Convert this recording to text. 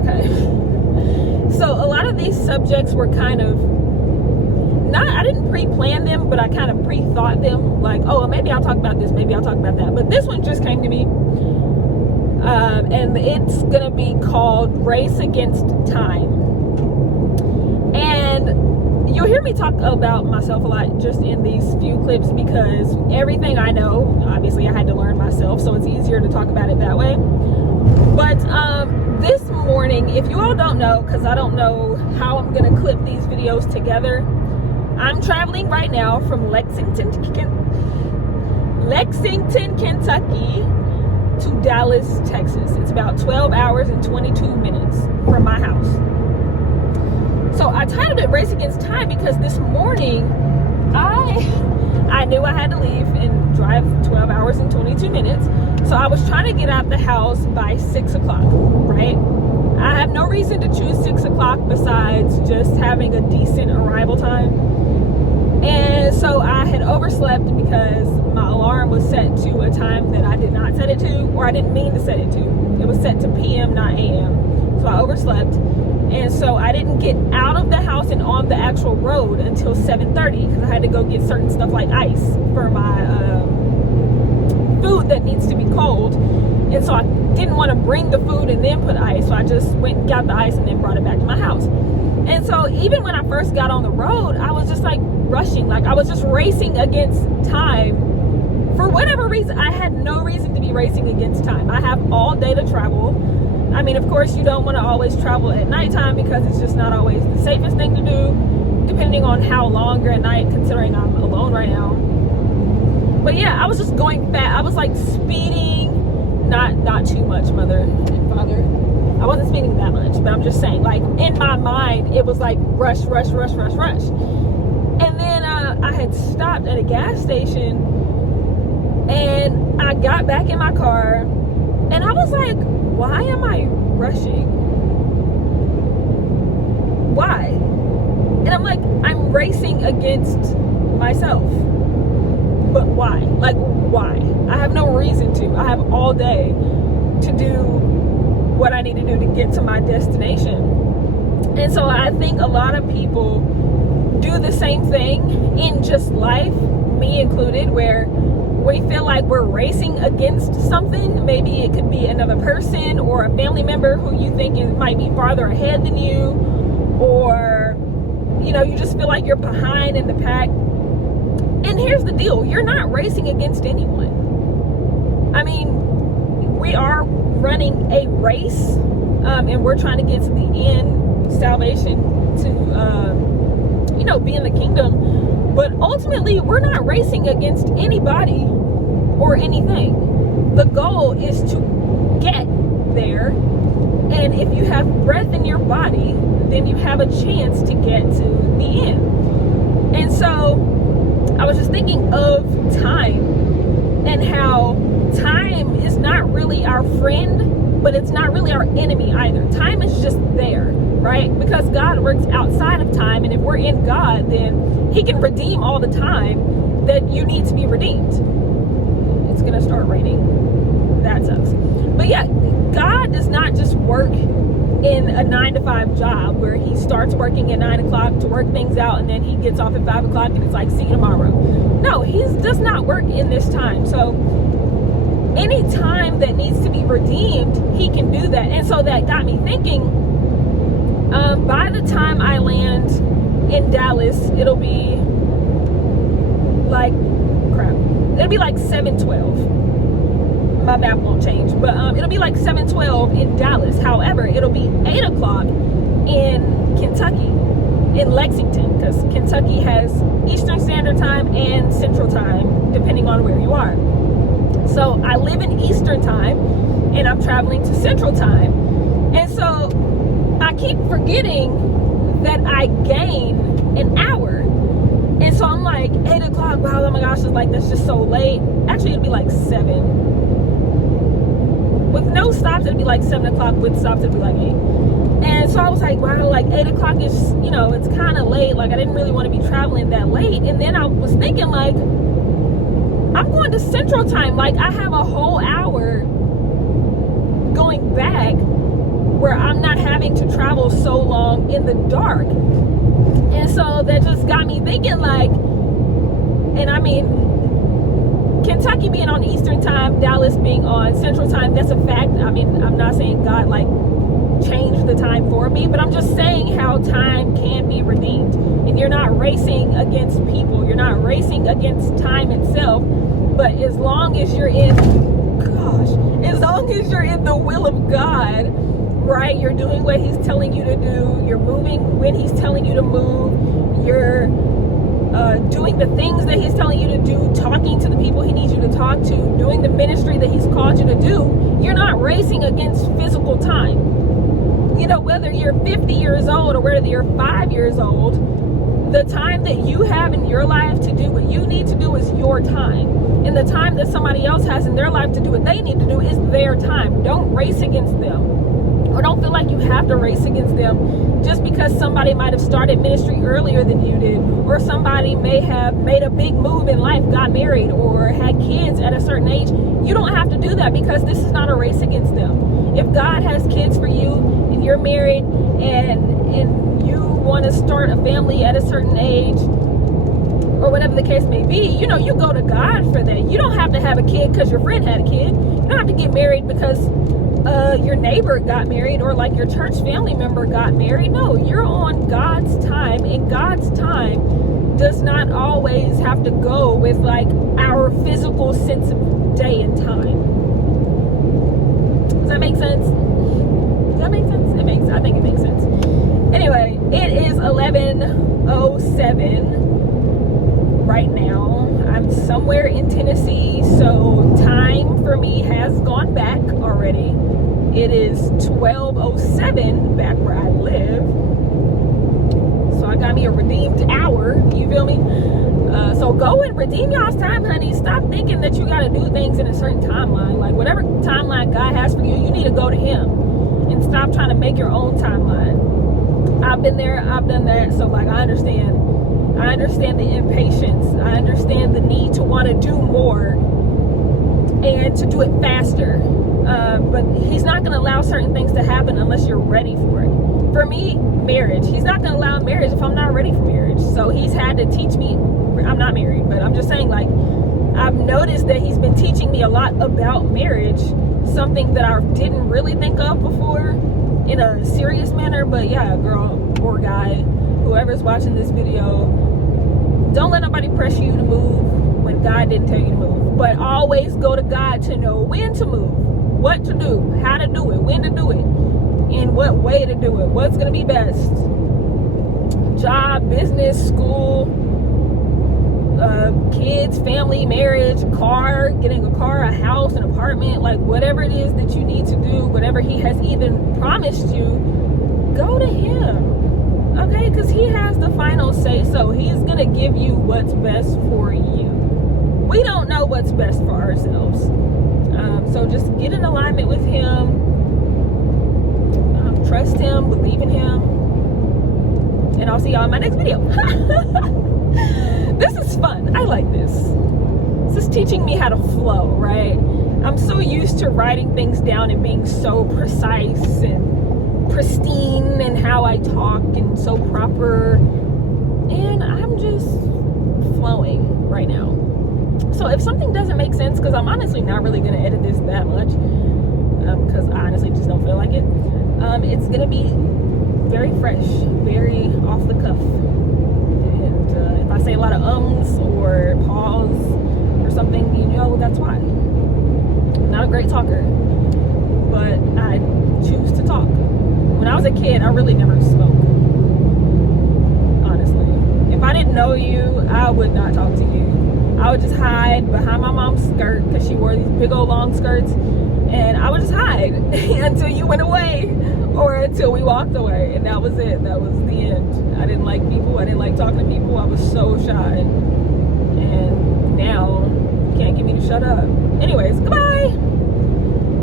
Okay. So a lot of these subjects were kind of I didn't pre-plan them, but I kind of pre-thought them. Like, oh, maybe I'll talk about this, maybe I'll talk about that. But this one just came to me. And it's going to be called Race Against Time. And you'll hear me talk about myself a lot just in these few clips, because everything I know, obviously I had to learn myself, so it's easier to talk about it that way. But this morning, if you all don't know, because I don't know how I'm going to clip these videos together, I'm traveling right now from Lexington, Kentucky to Dallas, Texas. It's about 12 hours and 22 minutes from my house. So I titled it Race Against Time because this morning I knew I had to leave and drive 12 hours and 22 minutes. So I was trying to get out the house by 6 o'clock, right? I have no reason to choose 6 o'clock besides just having a decent arrival time. And so I had overslept because my alarm was set to a time that I did not set it to, or I didn't mean to set it to. It was set to PM, not AM. So I overslept. And so I didn't get out of the house and on the actual road until 7:30 because I had to go get certain stuff like ice for my food that needs to be cold. And so I didn't want to bring the food and then put ice. So I just went and got the ice and then brought it back to my house. And so even when I first got on the road, I was just like rushing. Like I was just racing against time. For whatever reason, I had no reason to be racing against time. I have all day to travel. I mean, of course, you don't want to always travel at nighttime because it's just not always the safest thing to do, depending on how long you're at night, considering I'm alone right now. But yeah, I was just going fast. I was like speeding, not too much, mother and father. I wasn't speeding that much, but I'm just saying, like, in my mind, it was like rush. And then I had stopped at a gas station, and I got back in my car, and I was like, why am I rushing? Why? And I'm like, I'm racing against myself. But why? Like, why? I have no reason to. I have all day to do what I need to do to get to my destination. And so I think a lot of people do the same thing in just life, me included, where we feel like we're racing against something. Maybe it could be another person or a family member who you think might be farther ahead than you, or you know, you just feel like you're behind in the pack. And here's the deal, you're not racing against anyone. I mean, we are running a race, and we're trying to get to the end, salvation, to you know, be in the kingdom. But ultimately, we're not racing against anybody or anything. The goal is to get there. And if you have breath in your body, then you have a chance to get to the end. And so I was just thinking of time and how time is not really our friend, but it's not really our enemy either. Time is just there, right? Because God works outside of time, and if we're in God, then He can redeem all the time that you need to be redeemed. It's gonna start raining. That sucks. But yeah, God does not just work in a 9-to-5 job where He starts working at 9 o'clock to work things out, and then He gets off at 5 o'clock and it's like, see you tomorrow. No, He does not work in this time. So any time that needs to be redeemed, He can do that. And so that got me thinking, by the time I land in Dallas, it'll be like, it'll be like 7:12. My map won't change, but it'll be like 7:12 in Dallas. However, it'll be 8 o'clock in Kentucky, in Lexington, because Kentucky has Eastern Standard Time and Central Time, depending on where you are. So I live in Eastern Time, and I'm traveling to Central Time. And so I keep forgetting that I gain an hour. And so I'm like, 8 o'clock, wow, oh my gosh, it's like, that's just so late. Actually, it'd be like 7. With no stops, it'd be like 7 o'clock. With stops, it'd be like 8. And so I was like, wow, like 8 o'clock is, you know, it's kind of late. Like, I didn't really want to be traveling that late. And then I was thinking, like, I'm going to Central Time. Like, I have a whole hour going back where I'm not having to travel so long in the dark. And so that just got me thinking, like, and I mean, Kentucky being on Eastern time, Dallas being on Central time, that's a fact. I mean, I'm not saying God like changed the time for me, but I'm just saying how time can be redeemed. And you're not racing against people, you're not racing against time itself, but as long as you're in, as long as you're in the will of God, right? You're doing what he's telling you to do, you're moving when he's telling you to move, you're doing the things that he's telling you to do, talking to the people he needs you to talk to, doing the ministry that he's called you to do. You're not racing against physical time. You know, whether you're 50 years old or whether you're 5 years old, the time that you have in your life to do what you need to do is your time. And the time that somebody else has in their life to do what they need to do is their time. Don't race against them. Or don't feel like you have to race against them just because somebody might have started ministry earlier than you did, or somebody may have made a big move in life, got married, or had kids at a certain age. You don't have to do that, because this is not a race against them. If God has kids for you and you're married and you want to start a family at a certain age, or whatever the case may be, you know, you go to God for that. You don't have to have a kid because your friend had a kid. You don't have to get married because your neighbor got married, or like your church family member got married. No, you're on God's time, and God's time does not always have to go with like our physical sense of day and time. Does that make sense? Does that make sense? I think it makes sense. Anyway, it is 11:07 right now. I'm somewhere in Tennessee, so time for me has gone back already. It is 12:07 back where I live. So I got me a redeemed hour, you feel me? So go and redeem y'all's time, honey. Stop thinking that you got to do things in a certain timeline. Like whatever timeline God has for you, you need to go to him. And stop trying to make your own timeline. I've been there, I've done that, so like I understand the impatience. I understand the need to want to do more and to do it faster. But he's not going to allow certain things to happen unless you're ready for it. For me, marriage. He's not going to allow marriage if I'm not ready for marriage. So he's had to teach me. I'm not married, but I'm just saying, like, I've noticed that he's been teaching me a lot about marriage, something that I didn't really think of before in a serious manner. But yeah, girl or guy, whoever's watching this video, don't let nobody pressure you to move when God didn't tell you to move. But always go to God to know when to move, what to do, how to do it, when to do it, and what way to do it, what's going to be best. Job, business, school, kids, family, marriage, car, getting a car, a house, an apartment, like whatever it is that you need to do, whatever he has even promised you, go to him. Okay, because he has the final say so. He's going to give you what's best for you. We don't know what's best for ourselves. So just get in alignment with him. Trust him, believe in him. And I'll see y'all in my next video. This is fun. I like this. This is teaching me how to flow, right? I'm so used to writing things down and being so precise and pristine and how I talk and so proper, and I'm just flowing right now. So if something doesn't make sense, because I'm honestly not really going to edit this that much, because I honestly just don't feel like it, it's going to be very fresh, very off the cuff, and if I say a lot of ums or pause or something, you know that's why. I'm not a great talker, but I choose to talk. When I was a kid, I really never spoke. Honestly. If I didn't know you, I would not talk to you. I would just hide behind my mom's skirt, because she wore these big old long skirts, and I would just hide until you went away, or until we walked away, and that was it. That was the end. I didn't like people. I didn't like talking to people. I was so shy. And now, you can't get me to shut up. Anyways, goodbye!